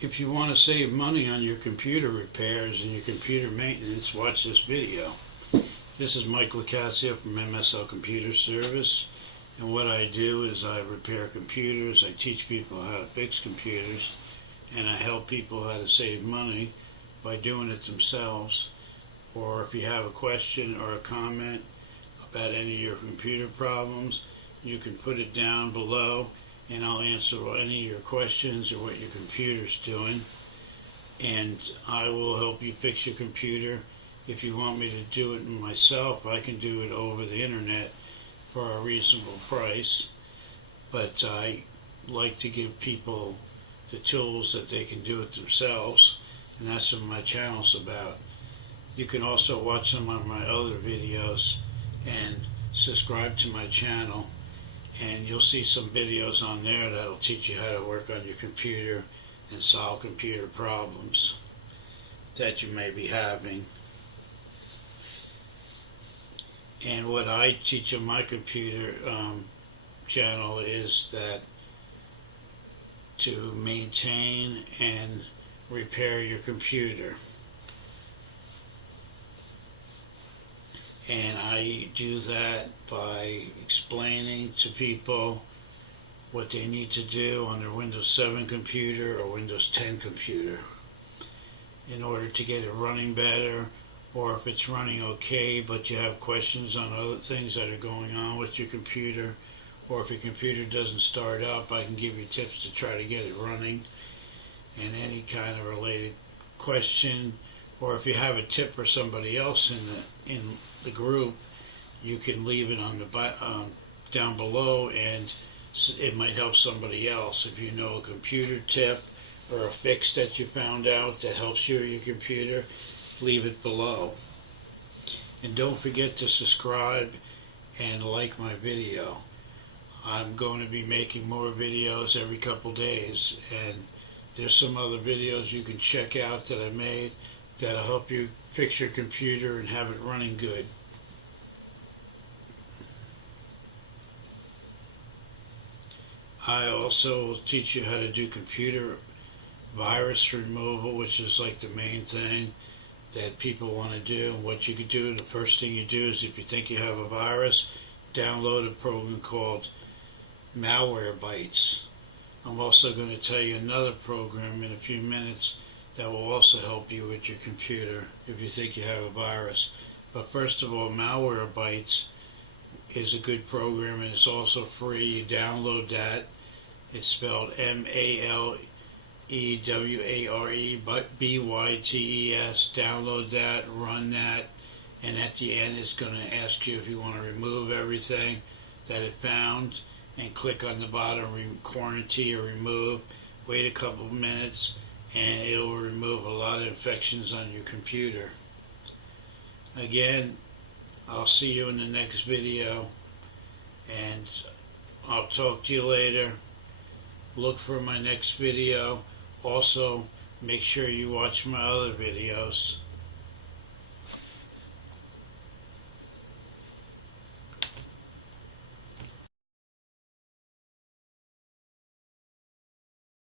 If you want to save money on your computer repairs and your computer maintenance, watch this video. This is Mike Locascio from mslcomputerservice, and what I do is I repair computers, I teach people how to fix computers, and I help people how to save money by doing it themselves. Or if you have a question or a comment about any of your computer problems, you can put it down below and I'll answer any of your questions or what your computer's doing, and I will help you fix your computer. If you want me to do it myself, I can do it over the internet for a reasonable price, but I like to give people the tools that they can do it themselves, and that's what my channel's about. You can also watch some of my other videos and subscribe to my channel, and you'll see some videos on there that'll teach you how to work on your computer and solve computer problems that you may be having. And what I teach on my computer channel is that to maintain and repair your computer. And I do that by explaining to people what they need to do on their Windows 7 computer or Windows 10 computer in order to get it running better, or if it's running okay but you have questions on other things that are going on with your computer, or if your computer doesn't start up, I can give you tips to try to get it running, and any kind of related question. Or if you have a tip for somebody else in the group, you can leave it on the down below, and it might help somebody else. If you know a computer tip or a fix that you found out that helps you or your computer, leave it below. And don't forget to subscribe and like my video. I'm going to be making more videos every couple days, and there's some other videos you can check out that I made that'll help you fix your computer and have it running good. I also will teach you how to do computer virus removal, which is like the main thing that people want to do. What you can do, the first thing you do is, if you think you have a virus, download a program called Malwarebytes. I'm also going to tell you another program in a few minutes that will also help you with your computer if you think you have a virus. But first of all, Malwarebytes is a good program, and it's also free. You download that. It's spelled MALEWAREBYTES. Download that, run that, and at the end it's going to ask you if you want to remove everything that it found, and click on the bottom, quarantine or remove. Wait a couple of minutes, and it will remove a lot of infections on your computer. Again, I'll see you in the next video, and I'll talk to you later. Look for my next video. Also, make sure you watch my other videos.